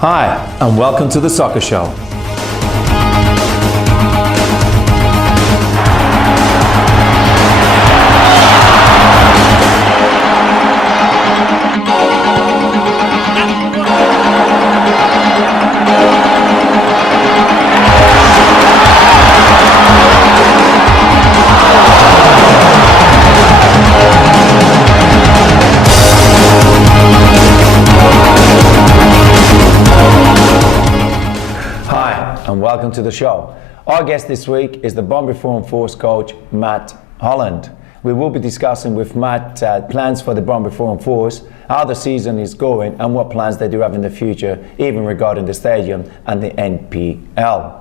Hi, and welcome to The Soccer Show. And welcome to the show. Our guest this week is the Bunbury Forum Force coach, Matt Holland. We will be discussing with Matt plans for the Bunbury Forum Force, how the season is going, and what plans they do have in the future, even regarding the stadium and the NPL.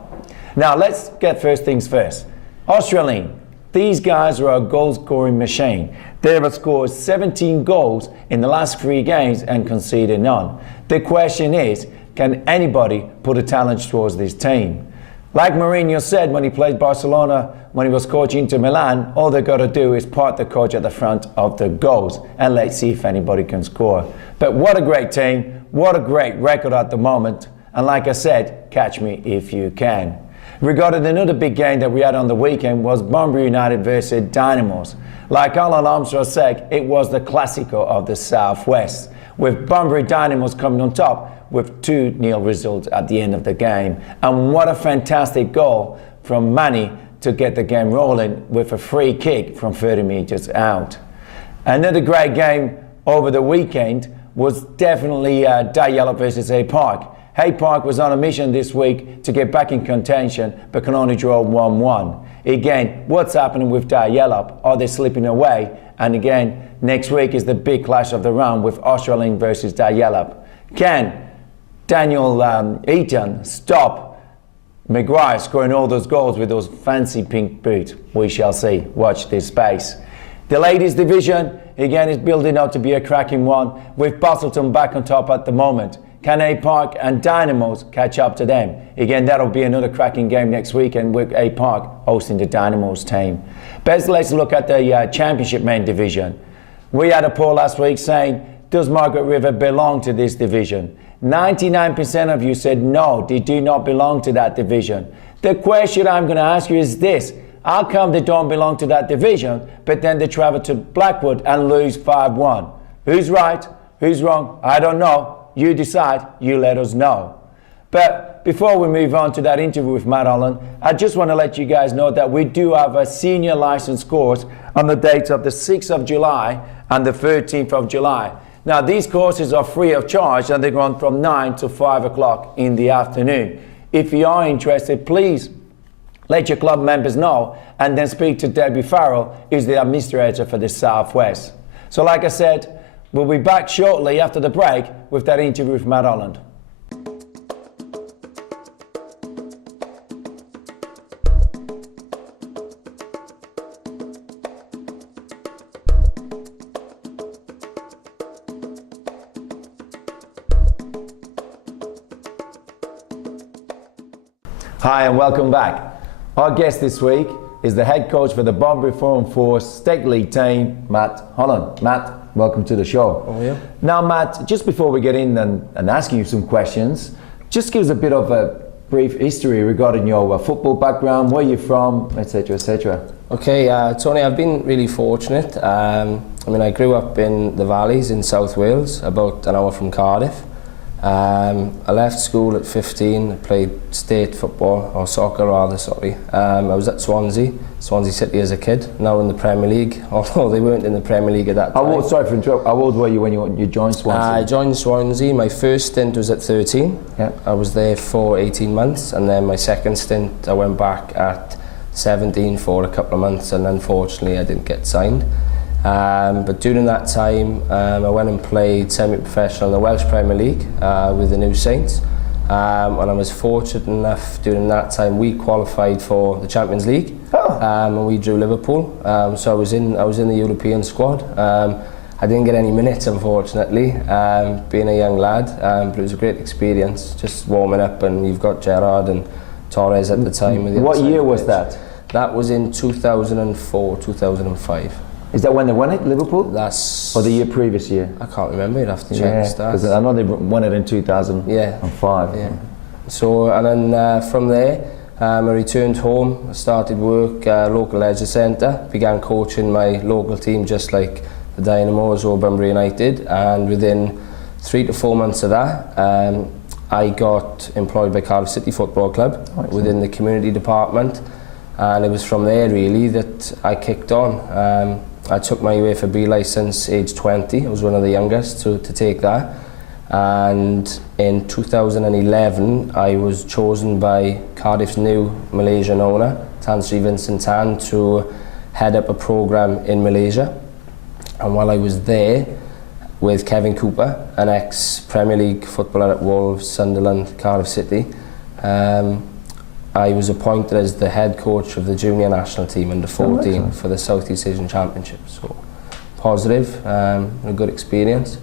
Now, let's get first things first. Australian, these guys are a goal-scoring machine. They have scored 17 goals in the last 3 games and conceded none. The question is, can anybody put a challenge towards this team? Like Mourinho said when he played Barcelona, when he was coaching Inter Milan, all they got to do is part the coach at the front of the goals and let's see if anybody can score. But what a great team, what a great record at the moment. And like I said, catch me if you can. Regarding another big game that we had on the weekend was Bunbury United versus Dynamos. Like Alan Armstrong said, it was the Classico of the Southwest, with Bunbury Dynamos coming on top with 2-0 results at the end of the game. And what a fantastic goal from Manny to get the game rolling with a free kick from 30 meters out. Another great game over the weekend was definitely Diallop versus Hay Park. Hay Park was on a mission this week to get back in contention, but can only draw 1-1. Again, what's happening with Diallop? Are they slipping away? And again, next week is the big clash of the round with Australian versus Diallop. Can Daniel Eaton stop Maguire scoring all those goals with those fancy pink boots? We shall see. Watch this space. The ladies division, again, is building up to be a cracking one, with Bustleton back on top at the moment. Can Hay Park and Dynamos catch up to them? Again, that'll be another cracking game next weekend with Hay Park hosting the Dynamos team. But let's look at the Championship main division. We had a poll last week saying, does Margaret River belong to this division? 99% of you said no, they do not belong to that division. The question I'm going to ask you is this: how come they don't belong to that division, but then they travel to Blackwood and lose 5-1? Who's right? Who's wrong? I don't know. You decide. You let us know. But before we move on to that interview with Matt Holland, I just want to let you guys know that we do have a senior license course on the dates of the 6th of July and the 13th of July. Now, these courses are free of charge and they run from 9 to 5 o'clock in the afternoon. If you are interested, please let your club members know and then speak to Debbie Farrell, who's the administrator for the Southwest. So like I said, we'll be back shortly after the break with that interview with Matt Holland. Hi and welcome back. Our guest this week is the head coach for the Bunbury Forum Force State League team, Matt Holland. Matt, welcome to the show. Oh yeah. Now Matt, just before we get in and ask you some questions, just give us a bit of a brief history regarding your football background, where you're from, etc, etc. Okay, Tony, I've been really fortunate. I grew up in the Valleys in South Wales, about an hour from Cardiff. I left school at 15, I played state football, or soccer rather, sorry. I was at Swansea City as a kid, now in the Premier League, although they weren't in the Premier League at that time. How old were you when you joined Swansea? I joined Swansea, my first stint was at 13. Yeah. I was there for 18 months, and then my second stint I went back at 17 for a couple of months, and unfortunately I didn't get signed. But during that time, I went and played semi-professional in the Welsh Premier League with the New Saints. And I was fortunate enough during that time we qualified for the Champions League, and we drew Liverpool. So I was in the European squad. I didn't get any minutes, unfortunately, being a young lad, but it was a great experience, just warming up. And you've got Gerrard and Torres at the time. What year was that? That was in 2004, 2005. Is that when they won it, Liverpool? That's... Or the year previous year? I can't remember, you'd have to check the because stats. I know they won it in 2005. Yeah. So, and then from there, I returned home, I started work local leisure centre, began coaching my local team just like the Dynamos or Bunbury United, and within 3 to 4 months of that, I got employed by Cardiff City Football Club within the community department, and it was from there really that I kicked on. I took my UEFA B licence age 20, I was one of the youngest to take that, and in 2011 I was chosen by Cardiff's new Malaysian owner, Tan Sri Vincent Tan, to head up a programme in Malaysia. And while I was there with Kevin Cooper, an ex-Premier League footballer at Wolves, Sunderland, Cardiff City, I was appointed as the head coach of the junior national team under 14 for the Southeast Asian Championship. So positive, a good experience.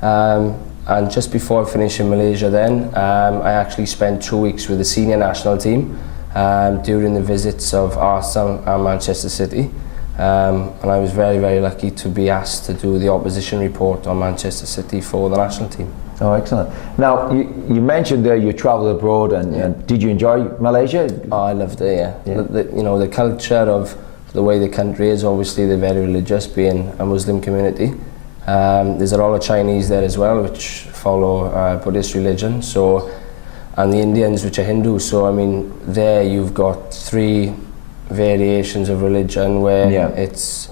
And just before I finished in Malaysia then, I actually spent 2 weeks with the senior national team during the visits of Arsenal and Manchester City. And I was very, very lucky to be asked to do the opposition report on Manchester City for the national team. Oh, excellent. Now, you mentioned that you travelled abroad, and did you enjoy Malaysia? Oh, I loved it, yeah. The culture of the way the country is, obviously they're very religious, being a Muslim community. There's a lot of Chinese there as well, which follow Buddhist religion, so, and the Indians, which are Hindu. So, I mean, there you've got 3 variations of religion where it's,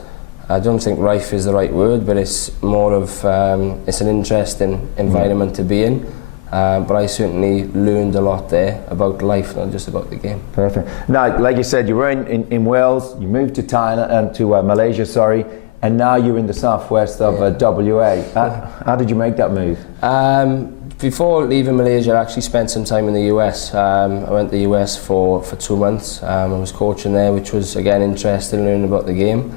I don't think rife is the right word, but it's more of, it's an interesting environment to be in. But I certainly learned a lot there about life, not just about the game. Perfect. Now, like you said, you were in Wales, you moved to Thailand, to Malaysia, sorry, and now you're in the southwest of WA. How did you make that move? Before leaving Malaysia, I actually spent some time in the US. I went to the US for 2 months. I was coaching there, which was again interesting, learning about the game.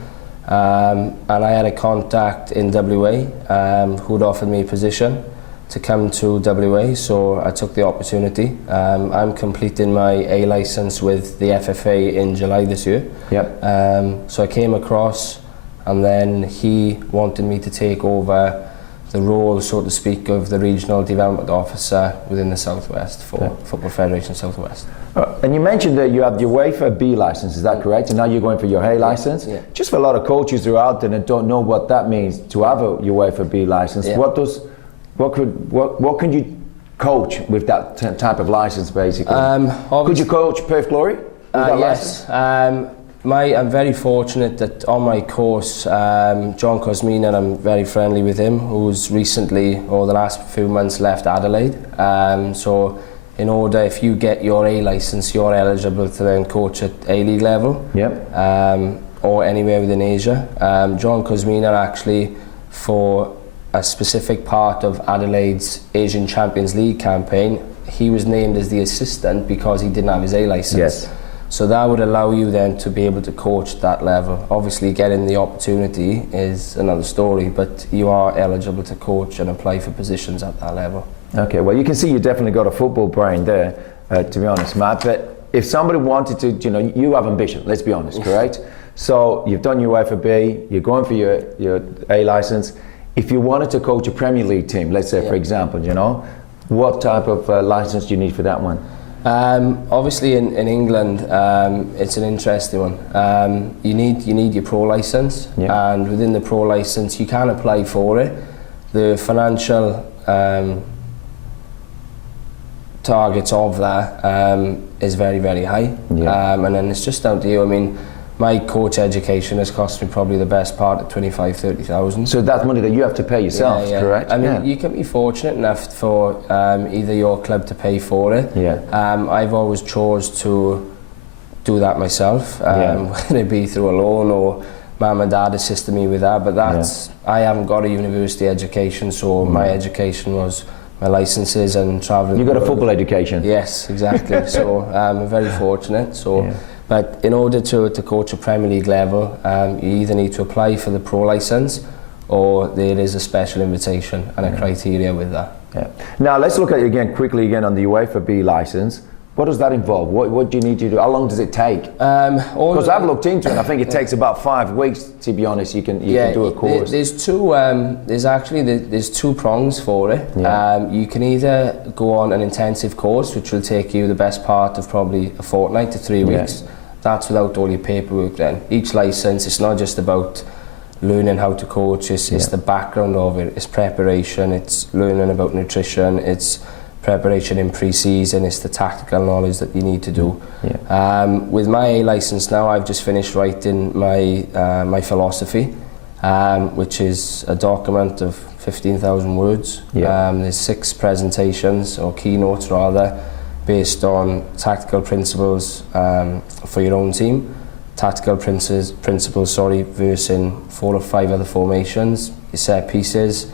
And I had a contact in WA who'd offered me a position to come to WA, so I took the opportunity. I'm completing my A licence with the FFA in July this year. So I came across, and then he wanted me to take over the role, so to speak, of the Regional Development Officer within the Southwest for Football Federation Southwest. And you mentioned that you have your UEFA B licence, is that correct? And now you're going for your A licence? Yeah. Just for a lot of coaches who are out there that don't know what that means to have a UEFA B licence, what can you coach with that type of licence, basically? Could you coach Perth Glory with that yes. licence? I'm very fortunate that on my course, John Cosmina, I'm very friendly with him, who's recently, or the last few months, left Adelaide. So in order, if you get your A licence, you're eligible to then coach at A-League level, or anywhere within Asia. John Cosmina actually, for a specific part of Adelaide's Asian Champions League campaign, he was named as the assistant because he didn't have his A licence. Yes. So that would allow you then to be able to coach that level. Obviously getting the opportunity is another story, but you are eligible to coach and apply for positions at that level. Okay, well you can see you definitely got a football brain there, to be honest, Matt, but if somebody wanted to, you have ambition, let's be honest, correct? So you've done your UEFA B, you're going for your A licence. If you wanted to coach a Premier League team, let's say for example, what type of licence do you need for that one? Obviously in England, it's an interesting one. You need your pro licence, and within the pro licence you can apply for it. The financial targets of that is very, very high, and then it's just down to you. I mean, my coach education has cost me probably the best part of 25,000-30,000. So that's money that you have to pay yourself, correct? I mean, you can be fortunate enough for either your club to pay for it. I've always chose to do that myself, whether it be through a loan or mum and dad assisted me with that. But that's I haven't got a university education, so my education was my licenses and travelling. You got a football education? Yes, exactly. So I'm very fortunate. So. But in order to coach a Premier League level, you either need to apply for the pro licence, or there is a special invitation and a criteria with that. Now let's look at it again quickly on the UEFA B licence. What does that involve? What do you need to do? How long does it take? Because I've looked into it. I think it takes about 5 weeks. To be honest, you can do a course. There's two. There's two prongs for it. Yeah. You can either go on an intensive course, which will take you the best part of probably a fortnight to 3 weeks. Yeah. That's without all your paperwork. Then each license, it's not just about learning how to coach. It's the background of it. It's preparation. It's learning about nutrition. It's preparation in pre-season. It's the tactical knowledge that you need to do. Yeah. With my A license now, I've just finished writing my philosophy, which is a document of 15,000 words. Yeah. There's 6 presentations, or keynotes rather, based on tactical principles for your own team. Tactical principles, versing 4 or 5 other formations, your set pieces,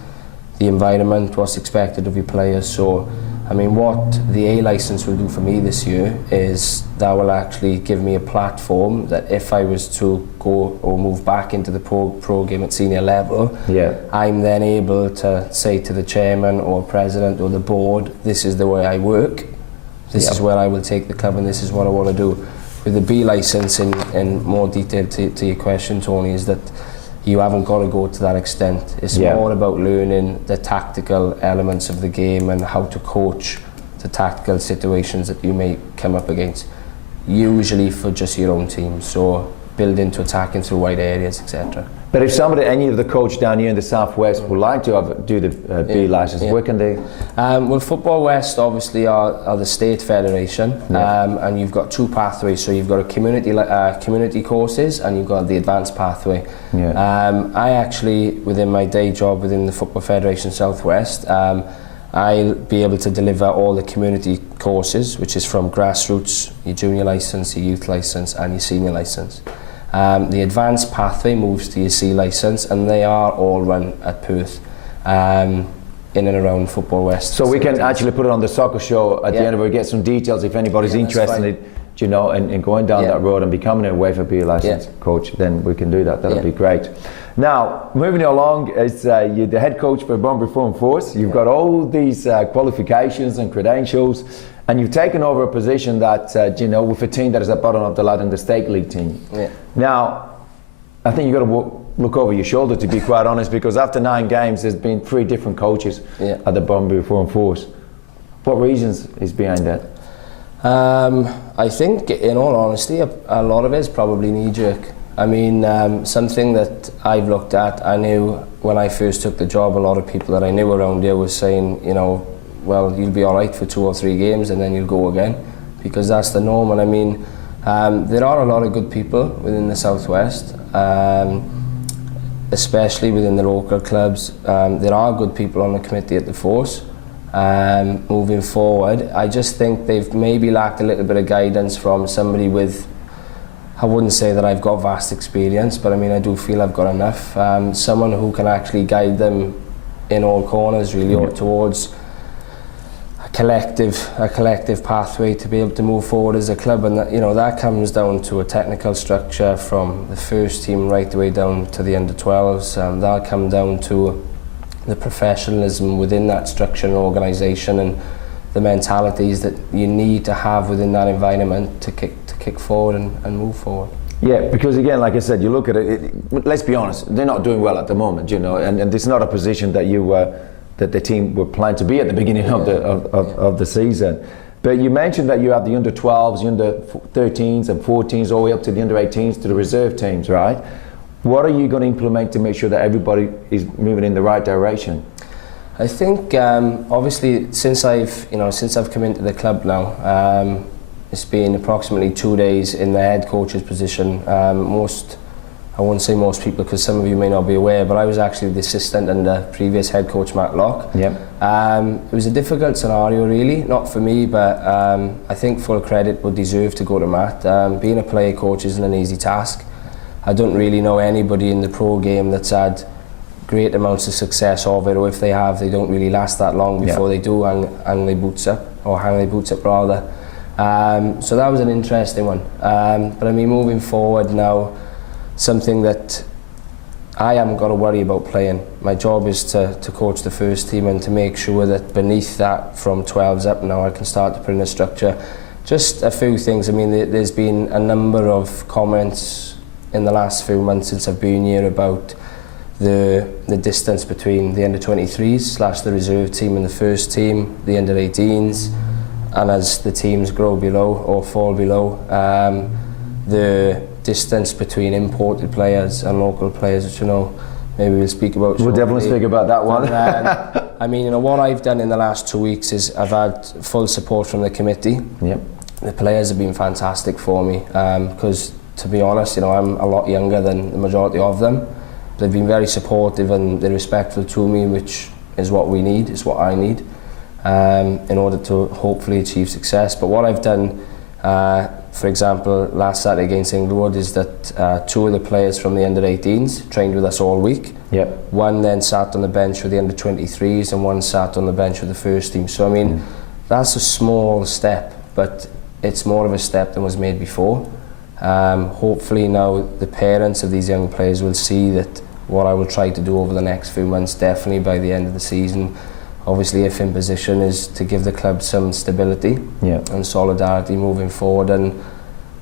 the environment, what's expected of your players. So, I mean, what the A license will do for me this year is that will actually give me a platform that if I was to go or move back into the pro game at senior level, I'm then able to say to the chairman or president or the board, this is the way I work, this is where I will take the club, and this is what I want to do. With the B license, in more detail to your question, Tony, is that you haven't got to go to that extent. It's more about learning the tactical elements of the game and how to coach the tactical situations that you may come up against, usually for just your own team. So building to attacking through wide areas, etc. But if any of the coach down here in the Southwest would like to do the B license, where can they? Well, Football West obviously are the state federation, and you've got 2 pathways. So you've got a community courses, and you've got the advanced pathway. I actually, within my day job within the Football Federation Southwest, I'll be able to deliver all the community courses, which is from grassroots, your junior license, your youth license, and your senior license. The advanced pathway moves to your C license, and they are all run at Perth, in and around Football West. So we can actually put it on the soccer show at the end of it, get some details if anybody's interested in going down that road and becoming a UEFA B license coach, then we can do that. That'll be great. Now, moving along, as you're the head coach for Bunbury Forum Force, you've got all these qualifications and credentials, and you've taken over a position that, with a team that is at bottom of the ladder in the state league team. Now, I think you've got to look over your shoulder, to be quite honest, because after 9 games, there's been 3 different coaches at the Bunbury Forum Force. What reasons is behind that? I think, in all honesty, a lot of it is probably knee-jerk. I mean, something that I've looked at, I knew when I first took the job, a lot of people that I knew around here was saying, well, you'll be all right for 2 or 3 games and then you'll go again, because that's the norm. And I mean, there are a lot of good people within the Southwest, especially within the local clubs. There are good people on the committee at the Force. Moving forward, I just think they've maybe lacked a little bit of guidance from somebody with, I wouldn't say that I've got vast experience, but I mean, I do feel I've got enough. Someone who can actually guide them in all corners, really, or towards a collective pathway to be able to move forward as a club. And that comes down to a technical structure from the first team right the way down to the under 12s. That'll come down to the professionalism within that structure and organisation, and the mentalities that you need to have within that environment to kick forward and move forward. Yeah, because again, like I said, you look at it, let's be honest, they're not doing well at the moment, and it's not a position that that the team were planned to be at the beginning of the season. But you mentioned that you have the under 12s, under 13s and 14s, all the way up to the under 18s, to the reserve teams, right? What are you going to implement to make sure that everybody is moving in the right direction? I think obviously since I've come into the club now, it's been approximately 2 days in the head coach's position. I won't say most people, because some of you may not be aware, but I was actually the assistant under previous head coach Matt Locke. It was a difficult scenario, really, not for me, but I think full credit would deserve to go to Matt. Being a player coach isn't an easy task. I don't really know anybody in the pro game that's had great amounts of success of it, or if they have, they don't really last that long before they do hang their boots up rather. So that was an interesting one. But I mean, moving forward now, something that I haven't got to worry about playing. My job is to coach the first team and to make sure that beneath that, from 12s up now, I can start to put in a structure Just a few things. I mean, there's been a number of comments in the last few months since I've been here about the distance between the under-23s / the reserve team and the first team, the under-18s, and as the teams grow below or fall below, the distance between imported players and local players, which, you know, maybe we'll speak about shortly. We'll definitely speak about that one. And, I mean, you know, what I've done in the last 2 weeks is I've had full support from the committee. Yep. The players have been fantastic for me, because to be honest, you know, I'm a lot younger than the majority of them. They've been very supportive and they're respectful to me, which is what we need, is what I need, in order to hopefully achieve success. But what I've done, for example, last Saturday against Inglewood, is that 2 of the players from the under-18s trained with us all week. Yep. One then sat on the bench with the under-23s and one sat on the bench with the first team. So I mean, that's a small step, but it's more of a step than was made before. Hopefully now the parents of these young players will see that what I will try to do over the next few months, definitely by the end of the season, obviously if in position, is to give the club some stability and solidarity moving forward, and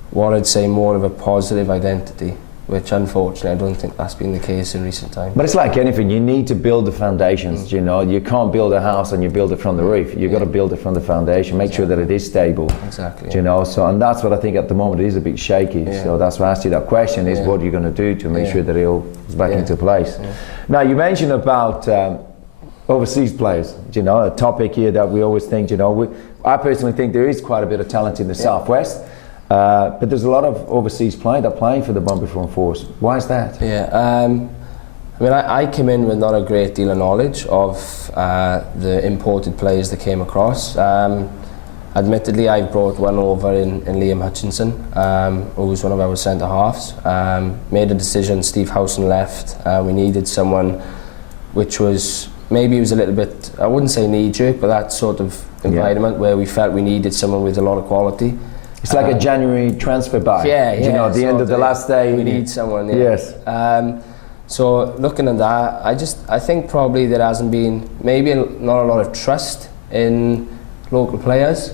what I'd say more of a positive identity, which unfortunately I don't think that's been the case in recent times. But it's like anything, you need to build the foundations, you know. You can't build a house and you build it from the roof. You've got to build it from the foundation, make sure that it is stable. Exactly. You know, so, and that's what I think at the moment it is a bit shaky. So that's why I asked you that question, is what are you going to do to make sure that it all is back into place. Now, you mentioned about overseas players, you know, a topic here that we always think, you know, I personally think there is quite a bit of talent in the Southwest. But there's a lot of overseas players that are playing for the Bunbury Foreign Force. Why is that? I mean, I came in with not a great deal of knowledge of the imported players that came across. Admittedly, I brought one over in Liam Hutchinson, who was one of our centre halves. Made a decision, Steve Howson left. We needed someone which was, maybe it was a little bit, I wouldn't say knee-jerk, but that sort of environment where we felt we needed someone with a lot of quality. It's like a January transfer buy. You know, at the end of the last day. We need someone. Yes. So looking at that, I think probably there hasn't been, maybe not a lot of trust in local players.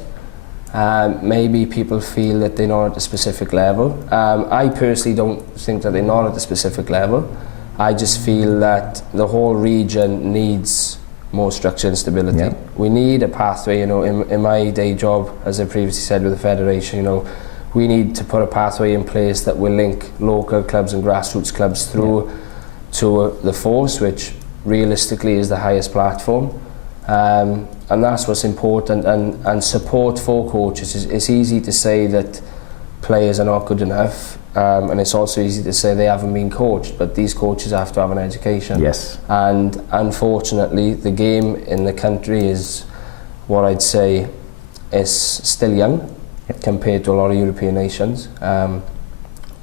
Maybe people feel that they're not at a specific level. I personally don't think that they're not at a specific level. I just feel that the whole region needs more structure and stability. We need a pathway, you know, in my day job, as I previously said with the Federation, you know, we need to put a pathway in place that will link local clubs and grassroots clubs through to the Force, which realistically is the highest platform. And that's what's important, and support for coaches. It's easy to say that players are not good enough, and it's also easy to say they haven't been coached, but these coaches have to have an education. Yes. And unfortunately, the game in the country is, what I'd say, is still young compared to a lot of European nations. And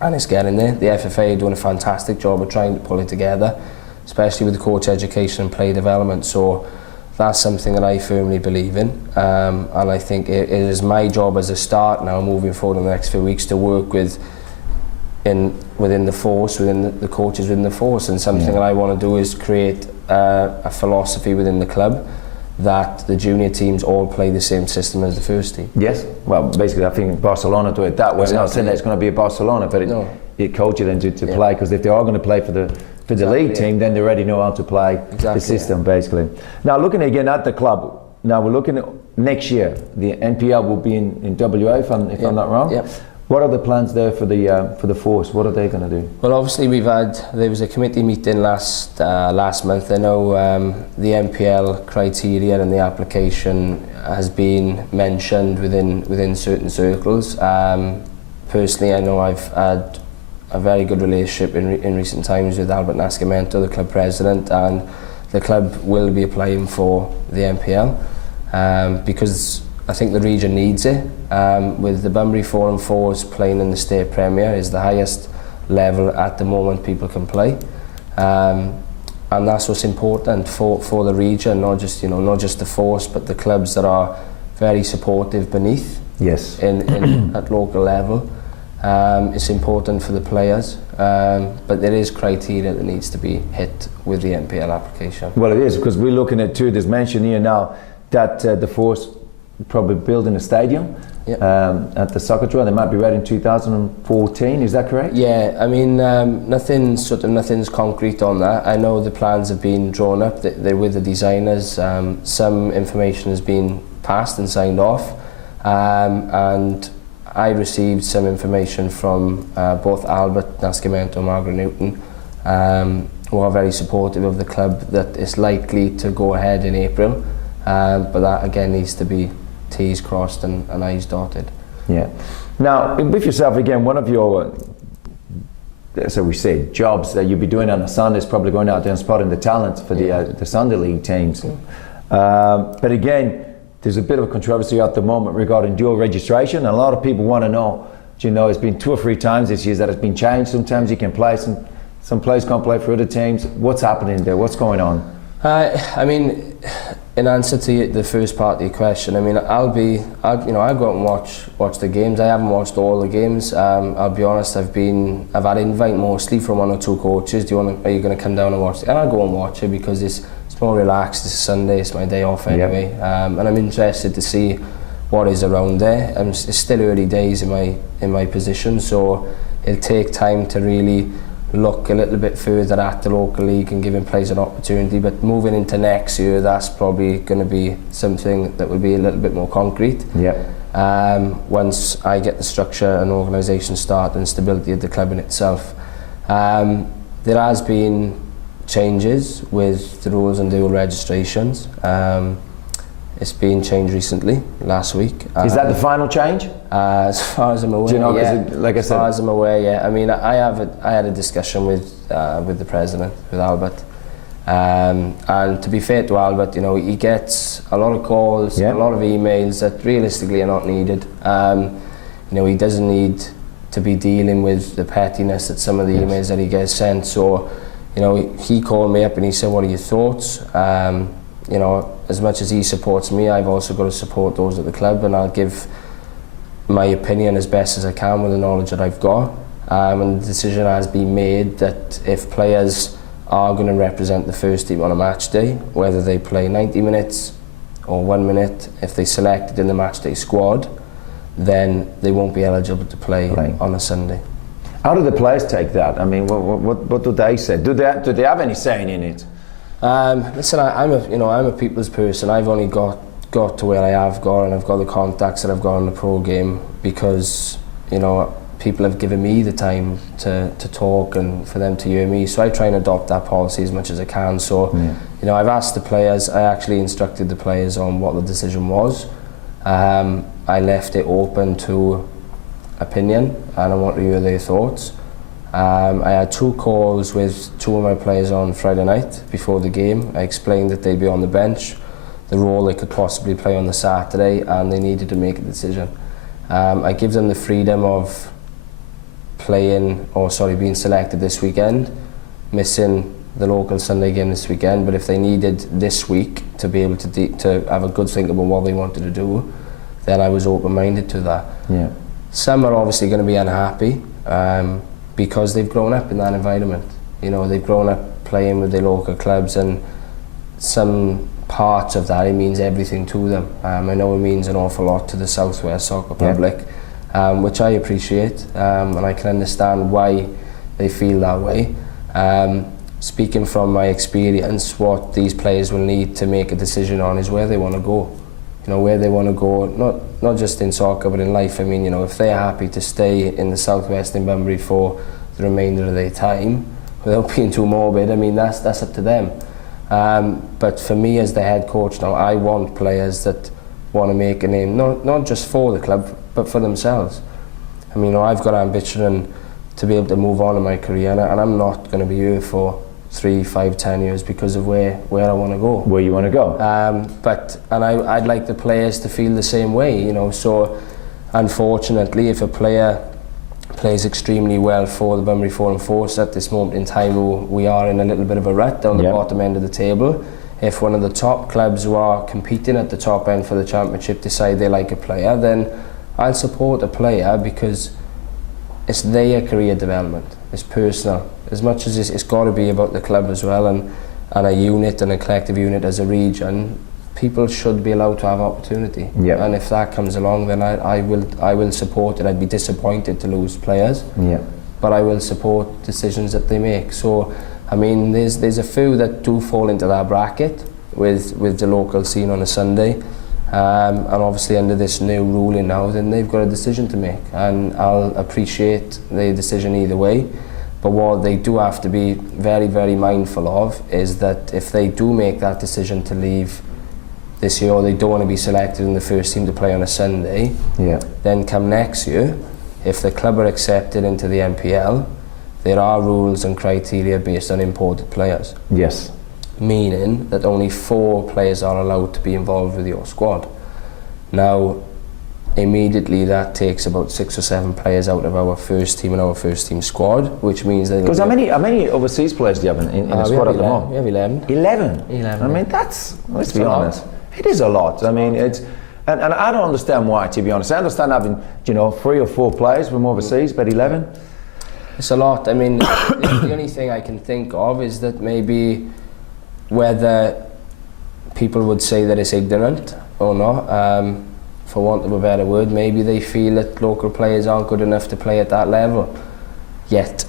it's getting there. The FFA are doing a fantastic job of trying to pull it together, especially with the coach education and play development. So that's something that I firmly believe in, and I think it is my job as a start now, moving forward in the next few weeks, to work within the Force, within the coaches within the Force, and something that I want to do is create a philosophy within the club that the junior teams all play the same system as the first team. Yes, well, basically I think Barcelona do it that way. Not saying that it's going to be a Barcelona, but it coaches them to play, because if they are going to play for the league team, then they already know how to play the system, basically. Now, looking again at the club, now we're looking at next year. The NPL will be in WA, if I'm not wrong. Yep. What are the plans there for the Force? What are they going to do? Well, obviously there was a committee meeting last month. I know the NPL criteria and the application has been mentioned within certain circles. Personally, I know I've had a very good relationship in recent times with Albert Nascimento, the club president, and the club will be applying for the NPL because I think the region needs it. With the Bunbury Foreign Force playing in the State Premier is the highest level at the moment people can play, and that's what's important for the region, not just the Force, but the clubs that are very supportive beneath. Yes. In at local level. It's important for the players, but there is criteria that needs to be hit with the NPL application. Well, it is, because we're looking at there's mention here now that the Force probably building a stadium at the Soccer. They might be ready in 2014. Is that correct? Yeah, I mean, nothing's concrete on that. I know the plans have been drawn up. They're with the designers. Some information has been passed and signed off, and I received some information from both Albert Nascimento and Margaret Newton, who are very supportive of the club, that it's likely to go ahead in April, but that again needs to be T's crossed and I's dotted. Yeah. Now, with yourself again, one of your, so we said, jobs that you'll be doing on a Sunday is probably going out there and spotting the talent for the Sunday League teams. But again, there's a bit of a controversy at the moment regarding dual registration. A lot of people want to know, it's been 2 or 3 times this year that it's been changed. Sometimes you can play, some players can't play for other teams. What's happening there? What's going on? I mean, in answer to the first part of your question, I mean, I'll go out and watch the games. I haven't watched all the games. I'll be honest, I've had invite mostly from 1 or 2 coaches. Are you going to come down and watch it? And I'll go and watch it because it's more relaxed. It's Sunday, it's my day off anyway. And I'm interested to see what is around there. It's still early days in my position, so it'll take time to really look a little bit further at the local league and giving players an opportunity. But moving into next year, that's probably going to be something that will be a little bit more concrete. Once I get the structure and organisation start and stability of the club in itself. There has been changes with the rules and dual registrations. It's been changed recently, last week. Is that the final change? As far as I'm aware, do you know, yeah. Like I said, as far as I'm aware, yeah. I mean, I had a discussion with the president, with Albert, and to be fair to Albert, he gets a lot of calls, a lot of emails that realistically are not needed. He doesn't need to be dealing with the pettiness that some of the emails that he gets sent. So, he called me up and he said, "What are your thoughts?" As much as he supports me, I've also got to support those at the club, and I'll give my opinion as best as I can with the knowledge that I've got. And the decision has been made that if players are going to represent the first team on a match day, whether they play 90 minutes or 1 minute, if they're selected in the match day squad, then they won't be eligible to play on a Sunday. How do the players take that? I mean, what do they say? Do they have any saying in it? Listen, I'm a people's person. I've only got to where I have got, and I've got the contacts that I've got in the pro game because people have given me the time to talk and for them to hear me. So I try and adopt that policy as much as I can. So I've asked the players. I actually instructed the players on what the decision was. I left it open to opinion, and I want to hear their thoughts. I had 2 calls with 2 of my players on Friday night before the game. I explained that they'd be on the bench, the role they could possibly play on the Saturday, and they needed to make a decision. I give them the freedom of being selected this weekend, missing the local Sunday game this weekend, but if they needed this week to be able to have a good think about what they wanted to do, then I was open-minded to that. Some are obviously going to be unhappy, because they've grown up in that environment. They've grown up playing with their local clubs, and some parts of that, it means everything to them. I know it means an awful lot to the Southwest Soccer Public, which I appreciate, and I can understand why they feel that way. Speaking from my experience, what these players will need to make a decision on is where they want to go. Where they want to go, not just in soccer but in life. I mean, if they're happy to stay in the Southwest in Bunbury for the remainder of their time, without being too morbid, I mean, that's up to them. But for me as the head coach now, I want players that want to make a name, not just for the club, but for themselves. I mean, I've got ambition to be able to move on in my career, and I'm not going to be here for 3, 5, 10 years because of where I want to go. Where you want to go. I'd like the players to feel the same way, So, unfortunately, if a player plays extremely well for the Bunbury Forum Force at this moment in time, we are in a little bit of a rut down the bottom end of the table. If one of the top clubs who are competing at the top end for the championship decide they like a player, then I'll support a player because it's their career development. It's personal. As much as it's got to be about the club as well, and a unit and a collective unit as a region, people should be allowed to have opportunity. Yeah. And if that comes along, then I will support it. I'd be disappointed to lose players. Yeah. But I will support decisions that they make. So, I mean, there's a few that do fall into that bracket with the local scene on a Sunday. And obviously under this new ruling now, then they've got a decision to make, and I'll appreciate the decision either way. But what they do have to be very, very mindful of is that if they do make that decision to leave this year, or they don't want to be selected in the first team to play on a Sunday, then come next year, if the club are accepted into the NPL, there are rules and criteria based on imported players. Yes. Meaning that only 4 players are allowed to be involved with your squad. Now, immediately that takes about 6 or 7 players out of our first team and our first team squad, which means that... Because how many overseas players do you have in the squad at the moment? We have 11. 11? I mean, let's be honest, it is a lot. I mean, it's... And I don't understand why, to be honest. I understand having, 3 or 4 players from overseas, but 11? It's a lot. I mean, the only thing I can think of is that maybe whether people would say that it's ignorant or not, for want of a better word, maybe they feel that local players aren't good enough to play at that level yet,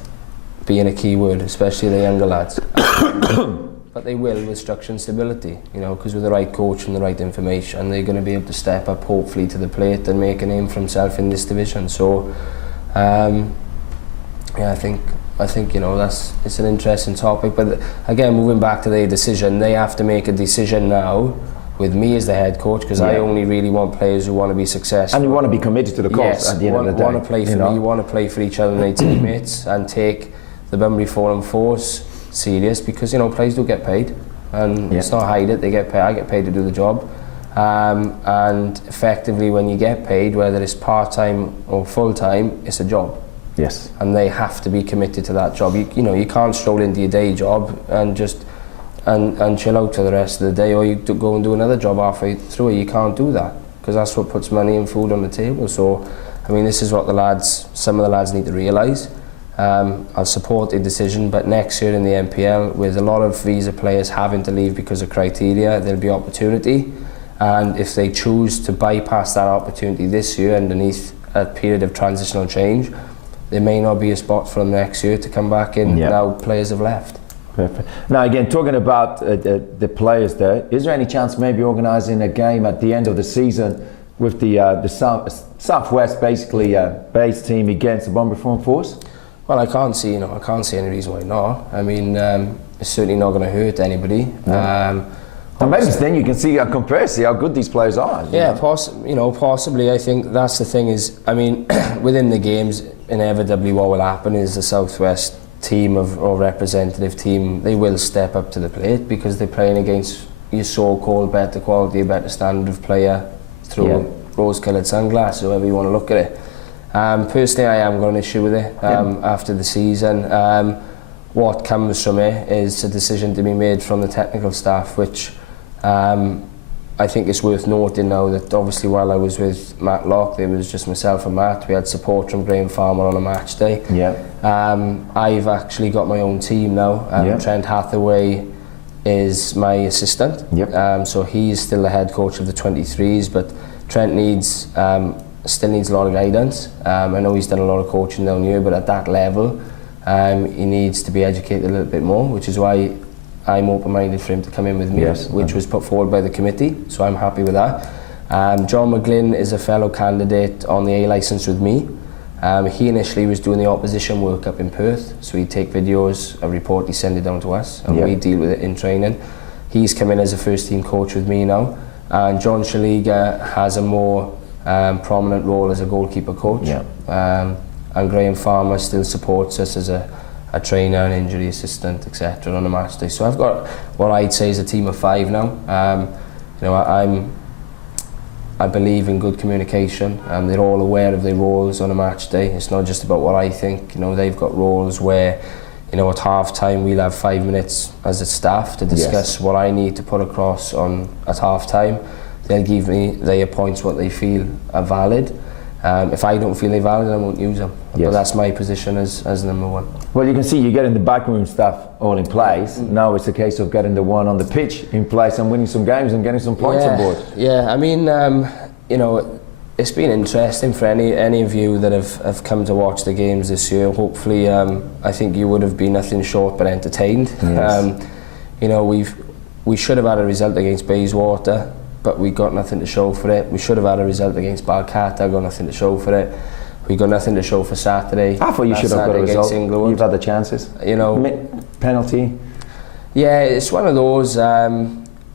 being a key word, especially the younger lads. But they will with structure and stability, because with the right coach and the right information, they're going to be able to step up hopefully to the plate and make a name for himself in this division. So I think it's an interesting topic. But again, moving back to their decision, they have to make a decision now with me as the head coach, because I only really want players who want to be successful. And you want to be committed to the cause at the end of the day. Want to play for me, want to play for each other and their teammates, and take the Bunbury Forum Force serious, because players do get paid, and it's not hide it, they get paid. I get paid to do the job, and effectively when you get paid, whether it's part-time or full-time, it's a job. Yes. And they have to be committed to that job. You can't stroll into your day job and just and chill out for the rest of the day, or you go and do another job halfway through it. You can't do that, because that's what puts money and food on the table. So, I mean, this is what some of the lads need to realise. I'll support the decision, but next year in the NPL, with a lot of visa players having to leave because of criteria, there'll be opportunity. And if they choose to bypass that opportunity this year underneath a period of transitional change, there may not be a spot for them next year to come back in. Now players have left. Perfect. Now again, talking about the players there, is there any chance maybe organising a game at the end of the season with the Southwest basically based team against the Bunbury Forum Force? Well, I can't see any reason why not. I mean, it's certainly not going to hurt anybody. And maybe then you can see compare how good these players are. Yeah, possibly. I think that's the thing is, I mean, within the games, inevitably what will happen is the Southwest team or representative team, they will step up to the plate, because they're playing against your so-called better quality, better standard of player through rose-coloured sunglasses, however you want to look at it. Personally, I am going to issue with it after the season. What comes from it is a decision to be made from the technical staff, which I think it's worth noting now that obviously while I was with Matt Locke, there was just myself and Matt. We had support from Graham Farmer on a match day. I've actually got my own team now. Trent Hathaway is my assistant. So he's still the head coach of the 23s, but Trent still needs a lot of guidance. I know he's done a lot of coaching down here, but at that level, he needs to be educated a little bit more, which is why I'm open-minded for him to come in with me, which was put forward by the committee, so I'm happy with that. John McGlynn is a fellow candidate on the A licence with me. He initially was doing the opposition work up in Perth, so he'd take videos, a report, he'd send it down to us, and we deal with it in training. He's come in as a first-team coach with me now, and John Shaliga has a more prominent role as a goalkeeper coach. And Graham Farmer still supports us as a trainer, an injury assistant, etc. on a match day. So I've got what I'd say is a team of 5 now. I believe in good communication, and they're all aware of their roles on a match day. It's not just about what I think. They've got roles where, at half time we'll have 5 minutes as a staff to discuss what I need to put across at half time. They'll give me their points, what they feel are valid. If I don't feel they're valid, I won't use them. Yes. But that's my position as number one. Well, you can see you're getting the backroom stuff all in place. Now it's a case of getting the one on the pitch in place and winning some games and getting some points on board. Yeah, I mean, you know, it's been interesting for any of you that have come to watch the games this year. Hopefully, I think you would have been nothing short but entertained. Yes. You know, we should have had a result against Bayswater, but we got nothing to show for it. We should have had a result against Balcatta, got nothing to show for it. We got nothing to show for Saturday. I thought you should have got a result. Inglewood. You've had the chances. You know, penalty. Yeah, it's one of those.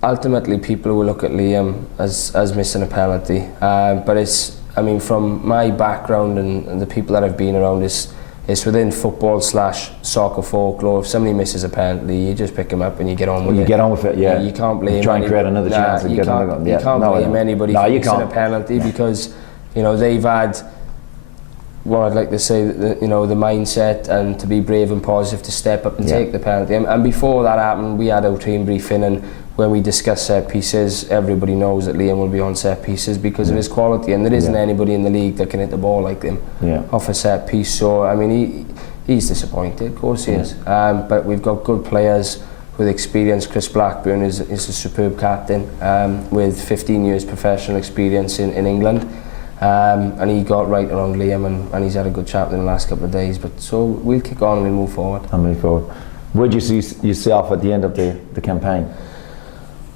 Ultimately, people will look at Liam as missing a penalty, but it's. I mean, from my background and the people that I've been around, it's within football/soccer folklore. If somebody misses a penalty, you just pick him up and you get on with it. You get on with it, yeah. You can't blame. Try and create another chance. You can't blame anybody for missing a penalty because, you know, they've had. Well, I'd like to say that, you know, the mindset and to be brave and positive to step up and take the penalty. And before that happened, we had our team briefing, and when we discuss set pieces, everybody knows that Liam will be on set pieces because of his quality, and there isn't anybody in the league that can hit the ball like him off a set piece. So I mean, he's disappointed, of course he is. But we've got good players with experience. Chris Blackburn is a superb captain with 15 years professional experience in England. And he got right around Liam, and he's had a good chat in the last couple of days. But so we'll kick on and we'll move forward. Where do you see yourself at the end of the campaign?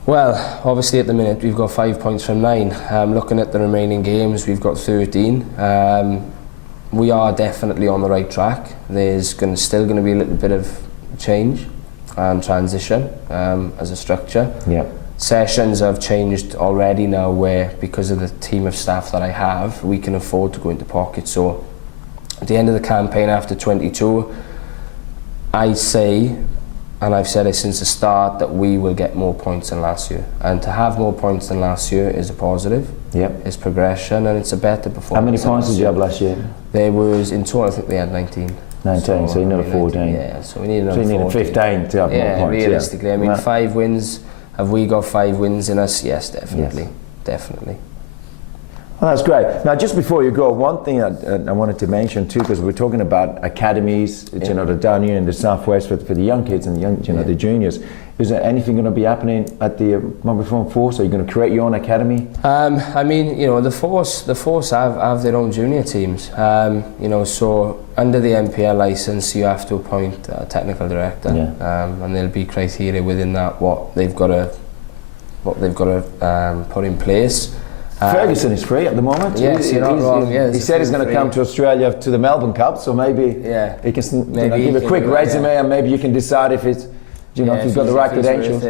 Well, obviously at the minute we've got 5 points from 9. Looking at the remaining games, we've got 13. We are definitely on the right track. There's still going to be a little bit of change and transition as a structure. Yeah. Sessions have changed already now, where because of the team of staff that I have, we can afford to go into pocket. So at the end of the campaign, after 22, I say, and I've said it since the start, that we will get more points than last year. And to have more points than last year is a positive. Yep. It's progression, and it's a better performance. How many points did you have last year? There was, in total, I think they had 19. 19, so you need a 14. Yeah, so we need another 14. So you need 15 to have more points. Yeah, realistically. I mean, 5 wins. Have we got 5 wins in us? Yes, definitely. Yes. Definitely. Well, that's great. Now, just before you go, one thing I wanted to mention too, because we're talking about academies, you know, the down here in the southwest for the young kids and the young, you know, the juniors. Is there anything going to be happening at the Bromby Forum Force? Are you going to create your own academy? I mean, you know, the Force have their own junior teams. You know, so under the NPL license, you have to appoint a technical director, and there'll be criteria within that what they've got to put in place. Ferguson is free at the moment. Yes, you're not wrong. He said he's going to come to Australia to the Melbourne Cup, so maybe he can give a quick resume, and maybe you can decide if it's, you know, if you've got the right credentials.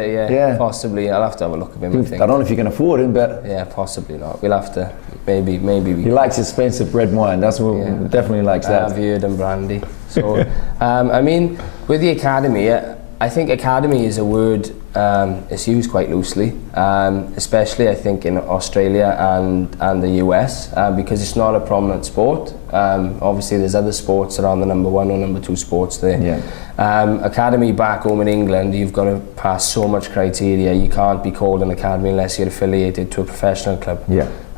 Possibly. I'll have to have a look at him. I don't know if you can afford him, but possibly not. We'll have to. Maybe. He likes expensive red wine. That's what definitely likes that. Beard and brandy. So, I mean, with the academy, I think academy is a word. It's used quite loosely, especially I think in Australia and the US, because it's not a prominent sport. Obviously there's other sports that are on the number 1 or number 2 sports there. Academy back home in England, you've got to pass so much criteria. You can't be called an academy unless you're affiliated to a professional club.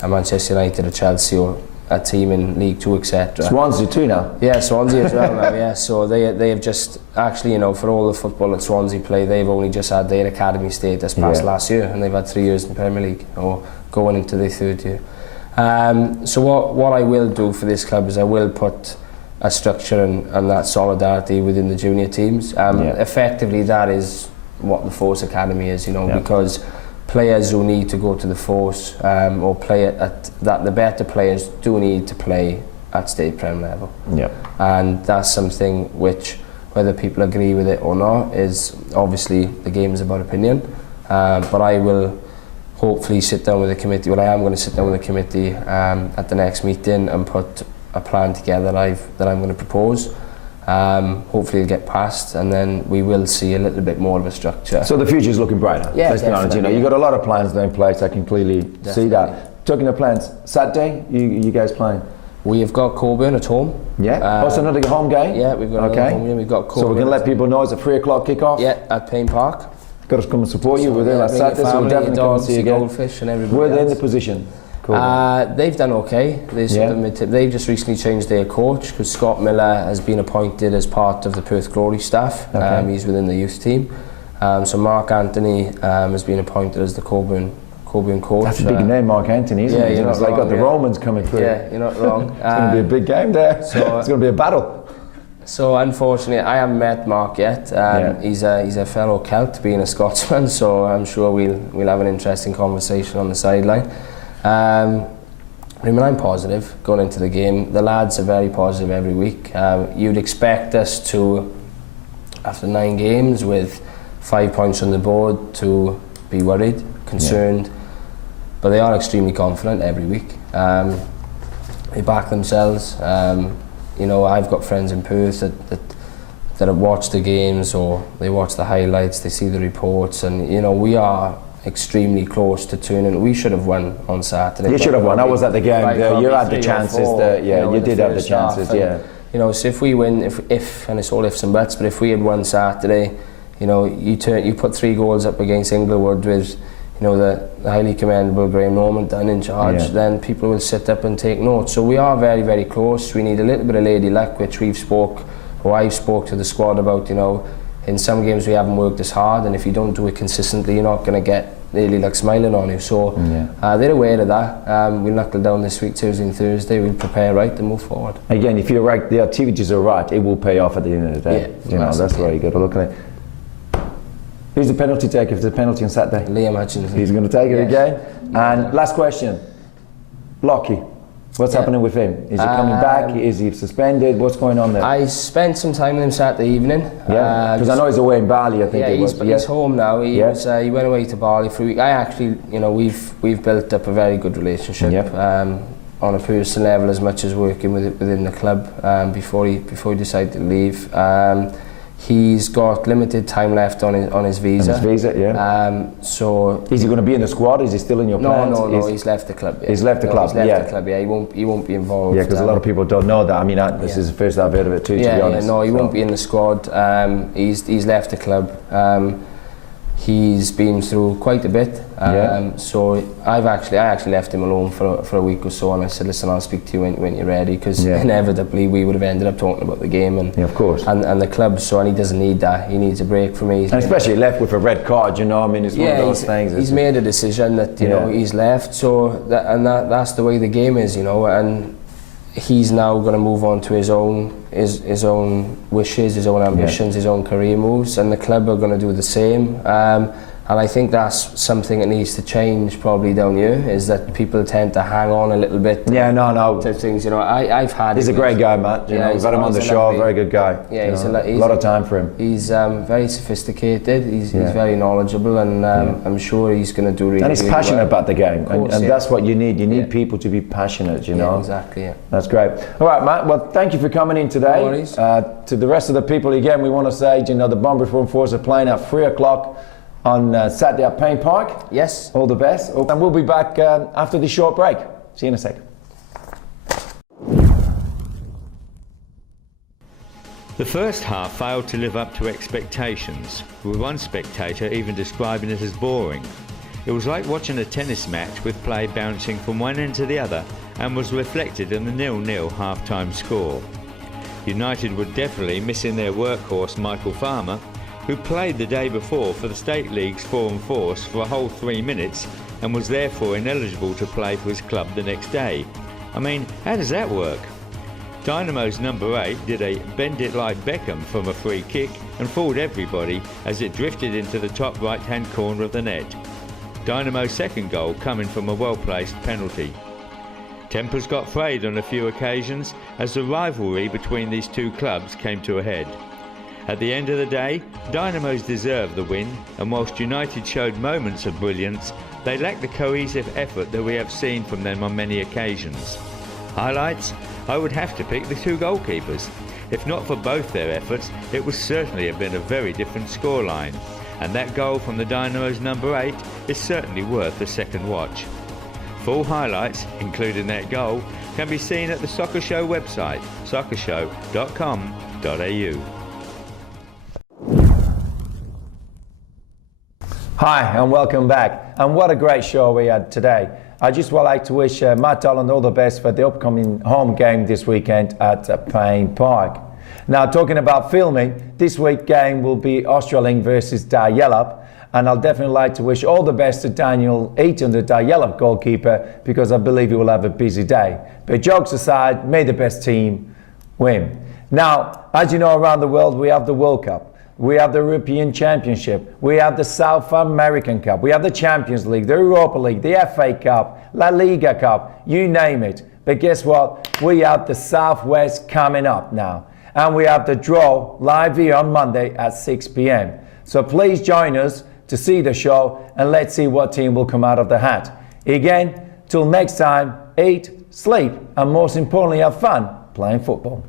A Manchester United, a Chelsea, or a team in League 2, etc. Swansea too now. Yeah, Swansea as well now. Yeah, so they have just actually, you know, for all the football that Swansea play, they've only just had their academy status past last year, and they've had 3 years in the Premier League or going into their 3rd year. So what I will do for this club is I will put a structure and that solidarity within the junior teams. Effectively, that is what the Force Academy is, you know, because players who need to go to the Force or play at that, the better players do need to play at state prem level. And that's something which, whether people agree with it or not, is obviously the game is about opinion. But I will hopefully sit down with the committee. Well, I am going to sit down with the committee at the next meeting and put a plan together that I'm going to propose. Hopefully it'll get passed, and then we will see a little bit more of a structure. So the future's looking brighter. Yeah, let's be honest. You know, you've got a lot of plans in place. I can clearly see that. Talking of plans, Saturday, you guys playing? We have got Coburn at home. Also another home game. Yeah, we've got another home game. We've got Coburn. So we're going to let people know it's a 3 o'clock kickoff. Yeah, at Payne Park. Got to come and support you. We're there last Saturday, so we'll definitely come and see you again. Goldfish and everybody. Where are they in the position? They've done okay. They've just recently changed their coach because Scott Miller has been appointed as part of the Perth Glory staff. Okay. He's within the youth team. So Mark Anthony has been appointed as the Coburn coach. That's a big name, Mark Anthony, isn't it? It's like got the Romans coming through. Yeah, you're not wrong. It's going to be a big game there. So, it's going to be a battle. So unfortunately, I haven't met Mark yet. He's a fellow Celt, being a Scotsman. So I'm sure we'll have an interesting conversation on the sideline. I mean, I'm positive going into the game. The lads are very positive every week. You'd expect us to, after 9 games with 5 points on the board, to be worried, concerned, but they are extremely confident every week. They back themselves. You know, I've got friends in Perth that have watched the games, or they watch the highlights, they see the reports, and you know, we are extremely close to turning. We should have won on Saturday. You should have won. I was at the game. You had the chances. You did have the chances. You know, so if we win, if and it's all ifs and buts, but if we had won Saturday, you know, you put 3 goals up against Inglewood with, you know, the highly commendable Graham Norman done in charge, then people will sit up and take note. So we are very, very close. We need a little bit of lady luck, which I've spoke to the squad about. You know, in some games we haven't worked as hard, and if you don't do it consistently, you're not going to get lady luck smiling on you. So they're aware of that. We'll knuckle down this week, Tuesday and Thursday. We'll prepare right to move forward. Again, if you're right, the activities are right, it will pay off at the end of the day. You know, that's why you got to look at it. Who's the penalty taker? If there's a penalty on Saturday? Liam Hutchinson. He's going to take it again. And last question, Lockie. What's happening with him? Is he coming back? Is he suspended? What's going on there? I spent some time with him Saturday evening. Yeah, because I know he's away in Bali, I think. He's home now. He went away to Bali for a week. I actually, you know, we've built up a very good relationship on a personal level, as much as working within the club before he decided to leave. He's got limited time left on his visa. So is he going to be in the squad? Is he still in your plans? No. He's left the club. He's left the club. He's left the club. Yeah, he won't be involved. Yeah, because a lot of people don't know that. I mean, this is the first I've heard of it too. To be honest. No, he won't be in the squad. He's left the club. He's been through quite a bit. So I actually left him alone for a week or so, and I said, listen, I'll speak to you when you're ready, because inevitably we would have ended up talking about the game and of course, and the club. So, and he doesn't need that. He needs a break from me. And especially left with a red card, you know. I mean, it's one of those things. He's made a decision that you know he's left. So that's the way the game is, you know. And he's now going to move on to his own wishes, his own ambitions, his own career moves, and the club are going to do the same. And I think that's something that needs to change probably down here, is that people tend to hang on a little bit. To things, you know. I've had. He's a great guy, Matt. You know, we've had him on the show. Very good guy. Yeah, he's a lot of time for him. He's very sophisticated. He's very knowledgeable, and I'm sure he's going to do really. And he's passionate about the game, and that's what you need. You need people to be passionate. You know. Yeah, exactly. Yeah. That's great. All right, Matt. Well, thank you for coming in today. No worries. To the rest of the people, again, we want to say, you know, the Bomber Reform Force are playing at 3 o'clock on Saturday at Payne Park. Yes. All the best. And we'll be back after this short break. See you in a sec. The first half failed to live up to expectations, with one spectator even describing it as boring. It was like watching a tennis match with play bouncing from one end to the other, and was reflected in the 0-0 half-time score. United were definitely missing their workhorse Michael Farmer, who played the day before for the State League's Forum Force for a whole 3 minutes and was therefore ineligible to play for his club the next day. I mean, how does that work? Dynamo's number 8 did a bend it like Beckham from a free kick and fooled everybody as it drifted into the top right-hand corner of the net. Dynamo's second goal coming from a well-placed penalty. Tempers got frayed on a few occasions as the rivalry between these two clubs came to a head. At the end of the day, Dynamos deserved the win, and whilst United showed moments of brilliance, they lacked the cohesive effort that we have seen from them on many occasions. Highlights? I would have to pick the 2 goalkeepers. If not for both their efforts, it would certainly have been a very different scoreline. And that goal from the Dynamos number 8 is certainly worth a second watch. Full highlights, including that goal, can be seen at the Soccer Show website, soccershow.com.au. Hi and welcome back, and what a great show we had today. I just would like to wish Matt Holland all the best for the upcoming home game this weekend at Payne Park. Now, talking about filming, this week's game will be Australind versus Daryellup, and I'll definitely like to wish all the best to Daniel Eaton, the Daryellup goalkeeper, because I believe he will have a busy day. But jokes aside, may the best team win. Now, as you know, around the world, we have the World Cup, we have the European Championship, we have the South American Cup, we have the Champions League, the Europa League, the FA Cup, La Liga Cup, you name it. But guess what? We have the Southwest coming up now. And we have the draw live here on Monday at 6 p.m. So please join us to see the show, and let's see what team will come out of the hat. Again, till next time, eat, sleep, and most importantly, have fun playing football.